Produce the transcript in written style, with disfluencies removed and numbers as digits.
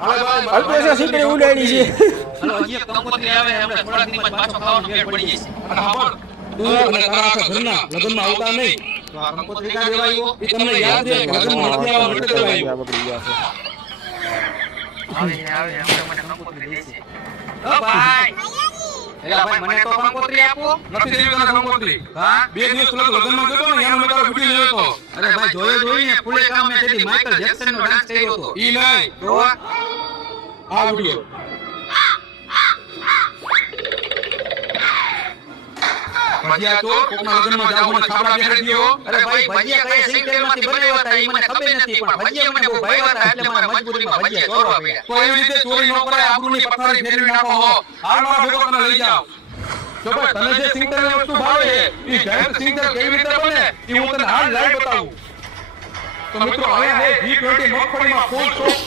અલ્પેશા સીકડી ઉડાડી છે હલો હજી એક કંકોત્રી આવે આપણે થોડાક દિવસ પાછો ખાવાનો મેળ પડી જશે અને સાંભળ તું અને તારા આખા ઘરના લગ્નમાં આવતા નહીં તો આ કંકોત્રી કા દેવા આવ્યો એ તમને યાદ રહે કે લગ્નમાં નથી આવવા માટે દેવા આવ્યો. બગડી ગયા છે આવે આપણે મને કંકોત્રી દેશે ઓ ભાઈ એલા ભાઈ મને તો કંકોત્રી આપો નથી દેવી તને કંકોત્રી. હા 2 દિવસ પહેલા તો લગ્નમાં ગયો તો ને એનો મેં તારો વિડિયો જોયો હતો. અરે ભાઈ જોયો જોઈને ફૂલે કામ મેં તેદી માઈકલ જેક્સન નો ડાન્સ કર્યો હતો ઈ નહીં તો આ વિડિયો. ભજીયા તો કોકના લગ્નમાં જાવ મને ખાબડા બેસાડી દ્યો. અરે ભાઈ ભજીયા કયા સિંગલમાંથી બનાવ્યા હતા એ મને ખબર નથી પણ ભજીયા મને બહુ ભાવ્યા હતા એટલે મને મજબૂરીમાં ભજીયા ચોરવા પડ્યા તો એવી રીતે ચોરી ન કરાય, આબરૂની પથારી ફેરવી નાખો હો. હાલ મારા ભેગો તને લઈ જાવ. જો ભાઈ તને જે સિંગલની વસ્તુ ભાવે છે ઈ જયંત સિંગલ કેવી રીતે બને ઈ હું તને હાલ લાઈવ બતાવું. તો મિત્રો હવે G20 મગફળીમાં ફૂલ શોખ